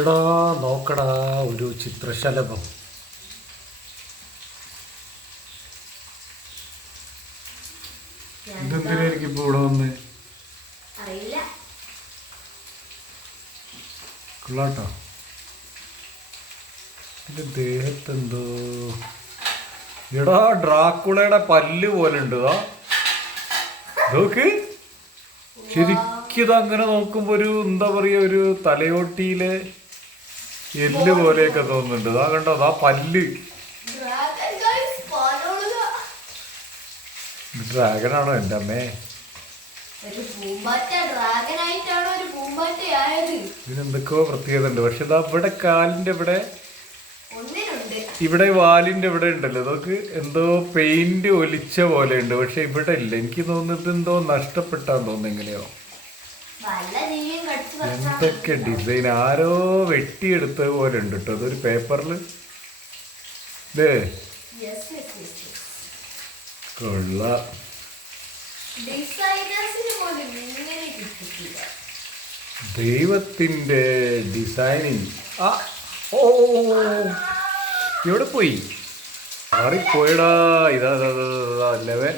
എടാ നോക്കടാ ഒരു ചിത്രശലഭം. ഇതെന്തിനായിരിക്കും ഇപ്പൊ ഇവിടെ വന്ന് കൊള്ളാട്ടോ. ഇതിന്റെ ദേഹത്തെന്തോ എടാ ഡ്രാക്കുളയുടെ പല്ല് പോലെ ഉണ്ട്. നോക്ക് ശരിക്കും അങ്ങനെ നോക്കുമ്പോ ഒരു എന്താ പറയാ ഒരു തലയോട്ടിയിലെ എല്ല് പോലെയൊക്കെ തോന്നുന്നുണ്ട്. അതാ കണ്ടോ ആ പല്ല്. ഡ്രാഗനാണോ എൻ്റെ അമ്മേ? ഇതിനെന്തൊക്കെയോ പ്രത്യേകത ഉണ്ട്. പക്ഷെ ഇതാ ഇവിടെ കാലിന്റെ ഇവിടെ വാലിന്റെ ഇവിടെ ഉണ്ടല്ലോ അതൊക്കെ എന്തോ പെയിന്റ് ഒലിച്ച പോലെ ഉണ്ട്. പക്ഷെ ഇവിടെ ഇല്ല. എനിക്ക് തോന്നുന്നത് എന്തോ നഷ്ടപ്പെട്ടാന്ന് തോന്നുന്നു. എങ്ങനെയോ എന്തൊക്കെ ഡിസൈൻ ആരോ വെട്ടിയെടുത്തത് പോലെ ഉണ്ട് കേട്ടോ. അതൊരു പേപ്പറിൽ ഇതേ കൊള്ളാം. ദൈവത്തിന്റെ ഡിസൈനിങ്. ഓ എവിടെ പോയി മാറിപ്പോയടാ. ഇതാ ലെവൻ